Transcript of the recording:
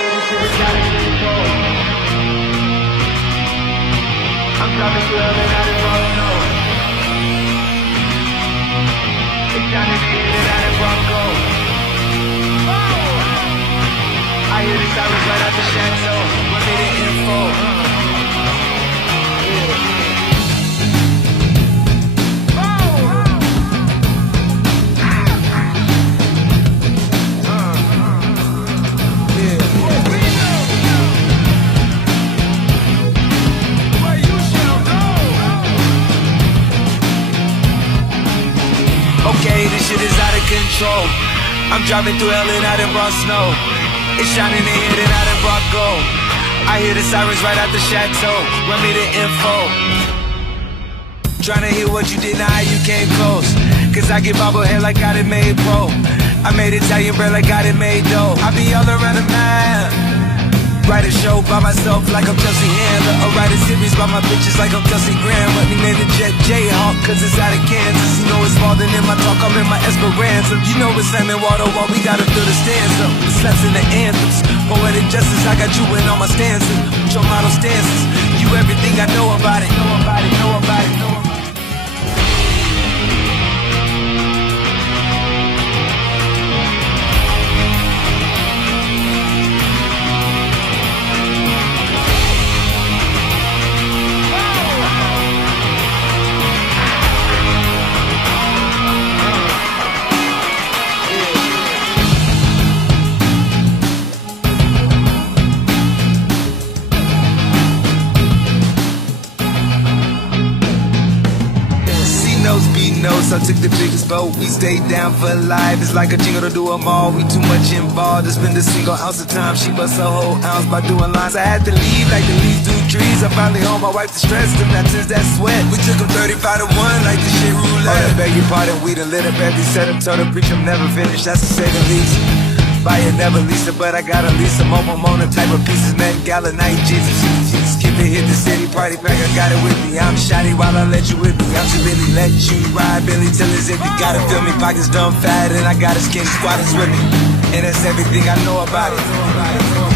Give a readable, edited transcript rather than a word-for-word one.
this shit is out of control. I'm driving through hell and I didn't want to know. It's down in the head and I didn't want to go. I hear the sirens right out the chateau. Run me the info. Okay, this shit is out of control. I'm driving through hell and I done brought snow. It's shining in here and I done brought gold. I hear the sirens right out the chateau. Run me the info. Tryna hear what you did, now how you came close. Cause I get bobblehead like I done made pro. I made Italian bread like I done made dough. I be all around the map. Write a show by myself like I'm Chelsea Handler. Or write a series by my bitches like I'm Kelsey Graham. Let me name the jet Jayhawk cause it's out of Kansas. You know it's more than in my talk, I'm in my Esperanza. You know it's slamming water while we gotta fill the stanza. The slaps in the anthems, poetic justice, I got you in all my stanzas. With your model stances, you everything I know about it. Know about it, know about it, know about it. I took the biggest boat, we stayed down for life. It's like a jingle to do them all, we too much involved. To spend a single ounce of time, she bust a whole ounce by doing lines. I had to leave like the leaves do trees. I finally home, my wife distressed, and that since that sweat. We took them 35 to 1 like the shit roulette. Oh, I beg your pardon, we done lit up every set. I'm told the preach I'm never finished, that's to say the least. Buy it, never lease it, but I got at least some more Pomona type of pieces. Man, gala night, Jesus. Keep it, hit the city, party pack, I got it with me. I'm shoddy while I let you with me. I'm just really let you ride, Billy, till it's if you gotta feel me. Pockets dumb fat, and I got a skin squatters with me. And that's everything I know about it.